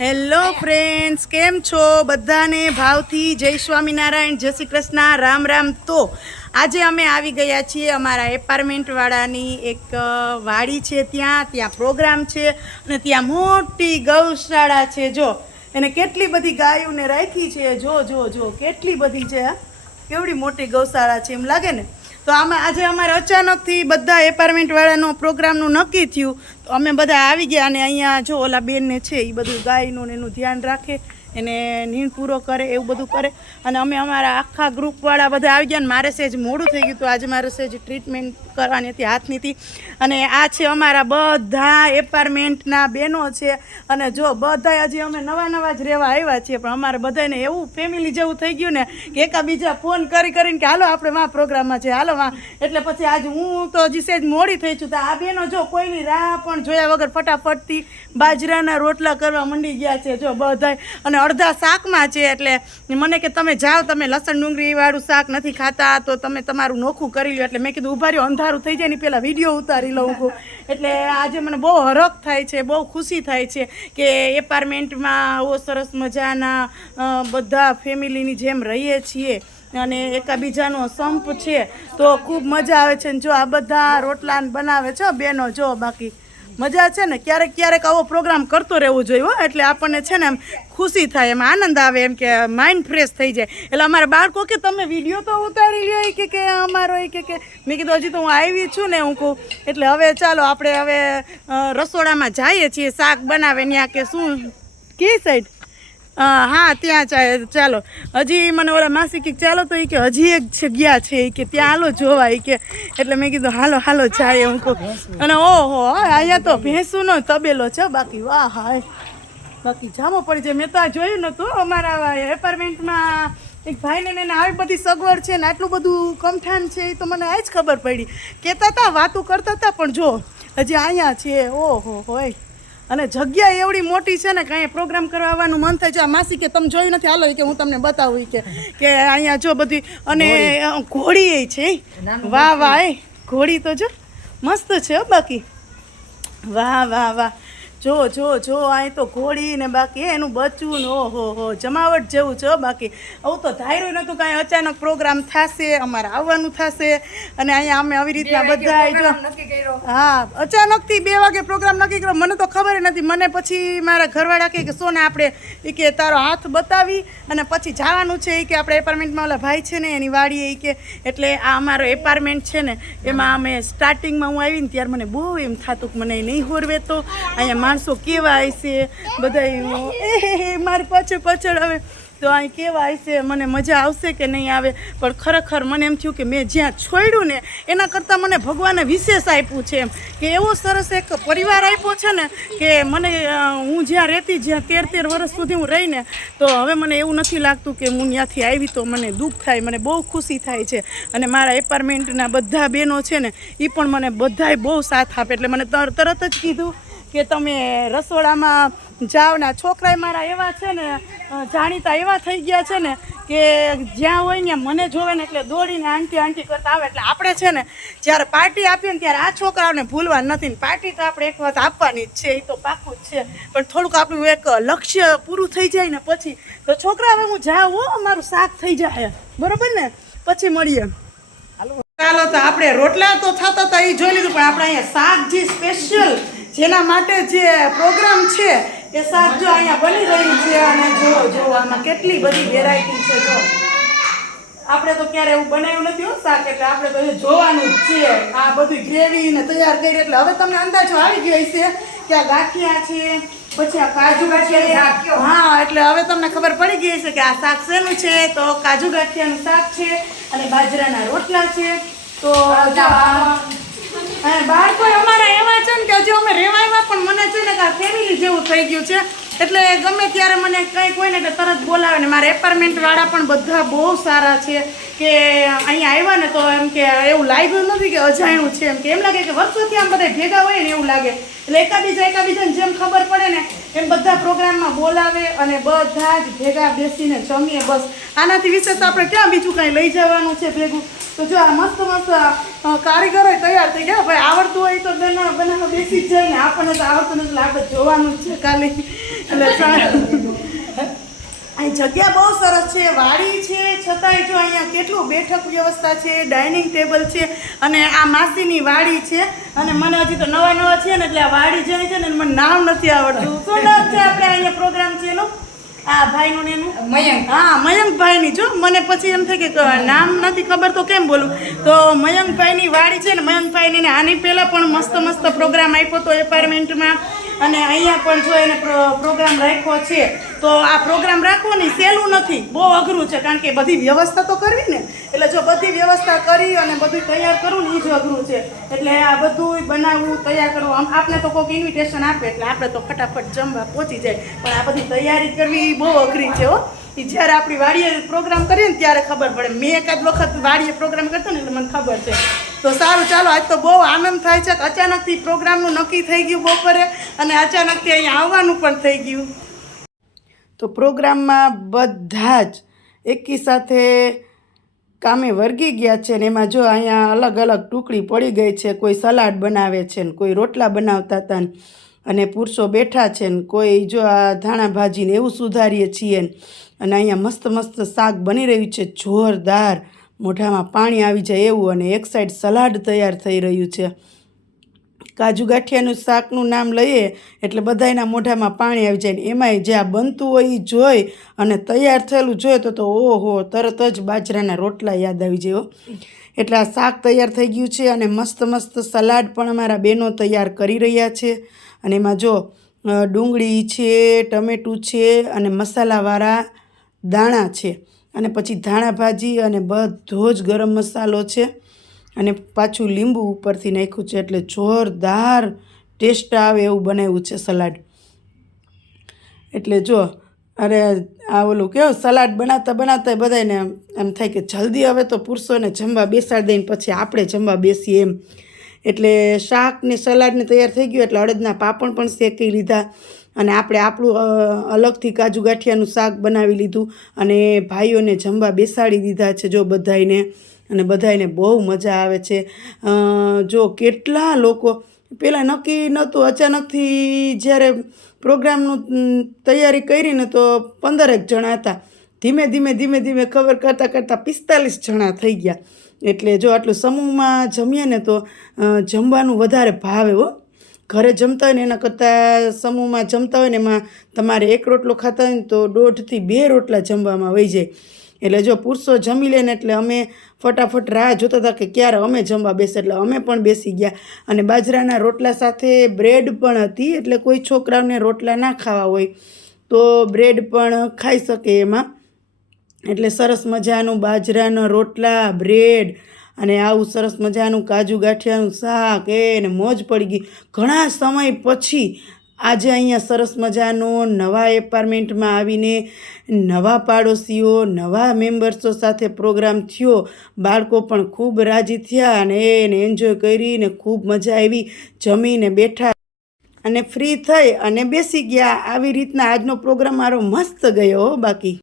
Hello friends, કેમ છો? બધાને ભાવથી જય સ્વામિનારાયણ, જય શ્રી કૃષ્ણ, રામ રામ. તો આજે અમે આવી ગયા છીએ અમારા એપાર્ટમેન્ટવાળાની એક વાડી છે, ત્યાં પ્રોગ્રામ છે અને ત્યાં મોટી ગૌશાળા છે. જો એને કેટલી બધી ગાયોને રાખી છે, જો કેટલી બધી છે. કેવડી મોટી ગૌશાળા છે, એમ લાગે ને. તો આમાં આજે અમારે અચાનકથી બધા એપાર્ટમેન્ટવાળાનો પ્રોગ્રામનું નક્કી થયું, તો અમે બધા આવી ગયા. અને અહીંયા જો ઓલા બેનને છે એ બધું ગાયનું એનું ધ્યાન રાખે, એને નીણ પૂરો કરે, એવું બધું કરે. અને અમે અમારા આખા ગ્રુપવાળા બધા આવી ગયા. અને મારે સેજ મોડું થઈ ગયું, તો આજે મારે સેજ ટ્રીટમેન્ટ કરવાની હતી હાથનીથી. અને આ છે અમારા બધા એપાર્ટમેન્ટના બહેનો છે. અને જો બધા હજી અમે નવા જ રહેવા આવ્યા છીએ, પણ અમારે બધાને એવું ફેમિલી જેવું થઈ ગયું ને કે એકાબીજા ફોન કરીને કે હાલો આપણે વાં પ્રોગ્રામમાં છે, હાલો વાં. એટલે પછી આજે હું તો હજી સેજ મોડી થઈ છું, તો આ બહેનો જો કોઈની રાહ પણ જોયા વગર ફટાફટથી બાજરાના રોટલા કરવા મંડી ગયા છે, જો બધાય. અને અડધા શાકમાં છે, એટલે મને કે તમે જાઓ, તમે લસણ ડુંગળીવાળું શાક નથી ખાતા તો તમે તમારું નોખું કરી લો. એટલે મેં કીધું ઊભા રહ્યો, અંધારું થઈ જાય ને પહેલાં વિડીયો ઉતારી લઉં છું. એટલે આજે મને બહુ હરખ થાય છે, બહુ ખુશી થાય છે કે એપાર્ટમેન્ટમાં આવો સરસ મજાના બધા ફેમિલીની જેમ રહીએ છીએ અને એકાબીજાનો સંપ છે, તો ખૂબ મજા આવે છે. ને જો આ બધા રોટલા બનાવે છે બેનો, જો બાકી મજા છે ને. ક્યારેક આવો પ્રોગ્રામ કરતો રહેવું જોઈએ હો, એટલે આપણને છે ને એમ ખુશી થાય, એમ આનંદ આવે, એમ કે માઇન્ડ ફ્રેશ થઈ જાય. એટલે અમારા બાળકો કે તમે વિડીયો તો ઉતારી લ્યો કે અમારો કે મેં કીધું હજી તો હું આવી છું ને, હું કહું. એટલે હવે ચાલો આપણે હવે રસોડામાં જઈએ છીએ, શાક બનાવે ત્યાં કે શું કી સાઈડ. હા ત્યાં ચાલો. હજી મને ઓલા માસી કે ચાલો, તો એ કે હજી એક જગ્યા છે એ કે ત્યાં હાલો જોવા એ કે. એટલે મેં કીધું હાલો જાય હું કહું. અને ઓહો અહીંયા તો ભેંસુનો તબેલો છે બાકી. વાહ હાય, બાકી જામો પડી જાય. મેં તો આ જોયું નહોતું અમારા એપાર્ટમેન્ટમાં એક ભાઈને ને આવી બધી સગવડ છે ને આટલું બધું કમઠાન છે, એ તો મને આ જ ખબર પડી. કહેતા હતા, વાતું કરતા હતા, પણ જો હજી અહીંયા છે. ઓહો હોય. અને જગ્યા એવડી મોટી છે ને, કાંઈ પ્રોગ્રામ કરવા આવવાનું મન થાય છે. આ માસી કે તમે જોયું નથી, હાલો કે હું તમને બતાવું કે અહીંયા જો બધી. અને ઘોડી છે, વાહ ઘોડી તો જો મસ્ત છે બાકી. વાહ જો અહીં તો ઘોડી ને બાકી એનું બચ્ચું ને ઓહો જમાવટ જેવું છે બાકી. આવું તો ધાર્યું નહોતું કાંઈ અચાનક પ્રોગ્રામ થશે, અમારે આવવાનું થશે. અને અહીંયા અમે આવી રીતના બધા જો હા અચાનકથી 2 વાગે પ્રોગ્રામ નક્કી કર્યો. મને તો ખબર નથી. મને પછી મારા ઘરવાળા કહે કે સોને આપણે એ કે તારો હાથ બતાવી અને પછી જવાનું છે એ કે આપણે એપાર્ટમેન્ટમાં ઓલા ભાઈ છે ને એની વાડી એ કે. એટલે આ અમારો એપાર્ટમેન્ટ છે ને, એમાં અમે સ્ટાર્ટિંગમાં હું આવી ને ત્યારે મને બહુ એમ થતું કે મને નહીં હોરવે તો અહીંયા માણસો કેવા આવશે બધા, મારી પાછળ હવે તો અહીં કેવા આવશે, મને મજા આવશે કે નહીં આવે. પણ ખરેખર મને એમ થયું કે મેં જ્યાં છોડ્યું ને એના કરતાં મને ભગવાને વિશેષ આપ્યું છે, એમ કે એવો સરસ એક પરિવાર આપ્યો છે ને કે મને હું જ્યાં રહેતી, જ્યાં 13 વર્ષ સુધી હું રહીને, તો હવે મને એવું નથી લાગતું કે હું ત્યાંથી આવી તો મને દુઃખ થાય. મને બહુ ખુશી થાય છે. અને મારા એપાર્ટમેન્ટના બધા બહેનો છે ને એ પણ મને બધાય બહુ સાથ આપે. એટલે મને તરત જ કીધું કે તમે રસોડામાં જાઓ ને. છોકરાએ મારા એવા છે ને જાણીતા એવા થઈ ગયા છે ને કે જ્યાં હોય ને મને જોવે ને એટલે દોડીને આંટી કરતા આવે. એટલે આપણે છે ને જ્યારે પાર્ટી આપીએ ને ત્યારે આ છોકરાઓને ભૂલવા નથી. ને પાર્ટી તો આપણે એક વખત આપવાની જ છે, એ તો પાકું જ છે. પણ થોડુંક આપણું એક લક્ષ્ય પૂરું થઈ જાય ને પછી તો છોકરા હવે હું જાઉં, અમારું શાક થઈ જાય, બરોબર ને, પછી મળીએ. ચાલો તો આપણે રોટલા તો થતા હતા એ જોઈ લીધું, પણ આપણે અહીંયા શાક જે સ્પેશિયલ જેના માટે જે પ્રોગ્રામ છે એ શાક જો અહીંયા બની રહ્યું છે. અને જો આમાં કેટલી બધી વેરાયટી છે. જો આપણે તો ક્યારે એવું બનાવ્યું નથી હો શાક, એટલે આપણે તો જોવાનું જ છે. આ બધું ગ્રેવી ને તૈયાર કરી, એટલે હવે તમને અંદાજો આવી ગયો છે કે આ ગાંઠિયા છે, પછી આ કાજુ છે. હા, એટલે હવે તમને ખબર પડી ગઈ છે કે આ શાક શેનું છે. તો કાજુ ગાંઠિયાનું શાક છે અને બાજરાના રોટલા છે. તો બાળકો અમારા એવા છે ને કે હજી અમે રેવાયમાં પણ મને છે ને કે આ ફેમિલી જેવું થઈ ગયું છે. એટલે ગમે ત્યારે મને કંઈ કોઈને એટલે તરત બોલાવે. ને મારા એપાર્ટમેન્ટવાળા પણ બધા બહુ સારા છે કે અહીંયા આવ્યા ને તો એમ કે એવું લાગ્યું નથી કે અજાણ્યું છે, એમ કે એમ લાગે કે વર્ષોથી આમ બધા ભેગા હોય ને એવું લાગે. એટલે એકાબીજાને જેમ ખબર પડે ને એમ બધા પ્રોગ્રામમાં બોલાવે અને બધા જ ભેગા બેસીને જમીએ. બસ આનાથી વિશેષ આપણે ક્યાં બીજું કાંઈ લઈ જવાનું છે ભેગું. તો જો આ મસ્ત મસ્ત કારીગરો તૈયાર થઈ ગયા ભાઈ. આવડતું હોય તો બનાવવા બેસી જ જાય ને, આપણને તો આવડતું નથી, આપણે જોવાનું જ છે ખાલી. એટલે અહીં જગ્યા બહુ સરસ છે, વાડી છે, છતાંય જો અહીંયા કેટલું બેઠક વ્યવસ્થા છે, ડાઇનિંગ ટેબલ છે, અને આ માસીની વાડી છે. અને મને હજી તો નવા નવા છે ને એટલે આ વાડી જાય છે ને મને નામ નથી આવડતું. શું નામ છે આપણે અહીંયા પ્રોગ્રામ છે એનું? આ ભાઈનું ને એનું મયંક. હા, મયંકભાઈની. જો મને પછી એમ થાય કે નામ નથી ખબર તો કેમ બોલું. તો મયંકભાઈની વાડી છે ને, મયંકભાઈને આની પહેલાં પણ મસ્ત મસ્ત પ્રોગ્રામ આપ્યો હતો એપાર્ટમેન્ટમાં, અને અહીંયા પણ જો એને પ્રોગ્રામ રાખ્યો છે. તો આ પ્રોગ્રામ રાખવાની સહેલું નથી, બહુ અઘરું છે, કારણ કે બધી વ્યવસ્થા તો કરવી ને. એટલે જો બધી વ્યવસ્થા કરી અને બધું તૈયાર કરવું ને એ જ અઘરું છે. એટલે આ બધું બનાવવું, તૈયાર કરવું, આપણે તો કોઈક ઇન્વિટેશન આપે એટલે આપણે તો ફટાફટ જમવા પહોંચી જાય, પણ આ બધી તૈયારી કરવી એ બહુ અઘરી છે હો. એ જ્યારે આપણી વાડીએ પ્રોગ્રામ કરીએ ને ત્યારે ખબર પડે. મેં એકાદ વખત વાડીએ પ્રોગ્રામ કરતો ને એટલે મને ખબર છે. તો સારું, ચાલો. આજ તો બહુ આનંદ થાય છે કે અચાનકથી પ્રોગ્રામનું નક્કી થઈ ગયું બપોરે, અને અચાનકથી અહીંયા આવવાનું પણ થઈ ગયું. તો પ્રોગ્રામમાં બધા જ એકી સાથે કામે વર્ગી ગયા છે ને. એમાં જો અહીંયા અલગ અલગ ટુકડી પડી ગઈ છે. કોઈ સલાડ બનાવે છે ને, કોઈ રોટલા બનાવતા હતા ને, અને પુરુષો બેઠા છે ને, કોઈ જો આ ધાણા ભાજીને એવું સુધારીએ છીએ ને. અને અહીંયા મસ્ત મસ્ત શાક બની રહ્યું છે, જોરદાર, મોઢામાં પાણી આવી જાય એવું. અને એક સાઈડ સલાડ તૈયાર થઈ રહ્યું છે. કાજુ ગાંઠિયાનું શાકનું નામ લઈએ એટલે બધાયના મોઢામાં પાણી આવી જાય. ને એમાંય જે આ બનતું હોય એ જોઈ અને તૈયાર થયેલું જોઈએ તો ઓહો, તરત જ બાજરાના રોટલા યાદ આવી જાય. એટલે આ શાક તૈયાર થઈ ગયું છે, અને મસ્ત મસ્ત સલાડ પણ અમારા બહેનો તૈયાર કરી રહ્યા છે. અને એમાં જો ડુંગળી છે, ટમેટું છે, અને મસાલાવાળા દાણા છે, અને પછી ધાણા ભાજી, અને બધો જ ગરમ મસાલો છે, અને પાછું લીંબુ ઉપરથી નાખ્યું છે. એટલે જોરદાર ટેસ્ટ આવે એવું બનાવ્યું છે સલાડ. એટલે જો, અરે આ ઓલું કેવું સલાડ બનાવતા બનાવતા બધાને એમ થાય કે જલ્દી હવે તો પુરુષોને જમવા બેસાડી દઈને પછી આપણે જમવા બેસીએ એમ. એટલે શાક ને સલાડને તૈયાર થઈ ગયું એટલે અડદના પાપડ પણ શેકી લીધા, અને આપણે આપણું અલગથી કાજુ ગાંઠિયાનું શાક બનાવી લીધું, અને ભાઈઓને જમવા બેસાડી દીધા છે જો બધાયને. અને બધાયને બહુ મજા આવે છે. જો કેટલા લોકો, પહેલાં નક્કી નહોતું, અચાનકથી જ્યારે પ્રોગ્રામનું તૈયારી કરીને તો 15 જણા હતા. ધીમે ધીમે ખબર કરતાં 45 જણા થઈ ગયા. એટલે જો આટલું સમૂહમાં જમીએ ને તો જમવાનું વધારે ભાવે હો. ઘરે જમતા હોય ને એના કરતાં સમૂહમાં જમતા હોય ને એમાં તમારે એક રોટલો ખાતા હોય ને તો 1.5 થી 2 રોટલા જમવામાં વહી જાય. એટલે જો પુરુષો જમી લે ને એટલે અમે ફટાફટ રાહ જોતા હતા કે ક્યારે અમે જમવા બેસે. એટલે અમે પણ બેસી ગયા, અને બાજરાના રોટલા સાથે બ્રેડ પણ હતી. એટલે કોઈ છોકરાઓને રોટલા ના ખાવા હોય તો બ્રેડ પણ ખાઈ શકે એમાં. એટલે સરસ મજાનું બાજરાના રોટલા, બ્રેડ, અને આવું સરસ મજાનું કાજુ ગાંઠિયાનું શાક, એને મોજ પડી ગઈ. ઘણા સમય પછી આજે અહીંયા સરસ મજાનો નવા એપાર્ટમેન્ટમાં આવીને નવા પાડોશીઓ, નવા મેમ્બર્સો સાથે પ્રોગ્રામ થયો. બાળકો પણ ખૂબ રાજી થયા, અને એને એન્જોય કરીને ખૂબ મજા આવી. જમીને બેઠા અને ફ્રી થઈ અને બેસી ગયા. આવી રીતના આજનો પ્રોગ્રામ મારો મસ્ત ગયો બાકી.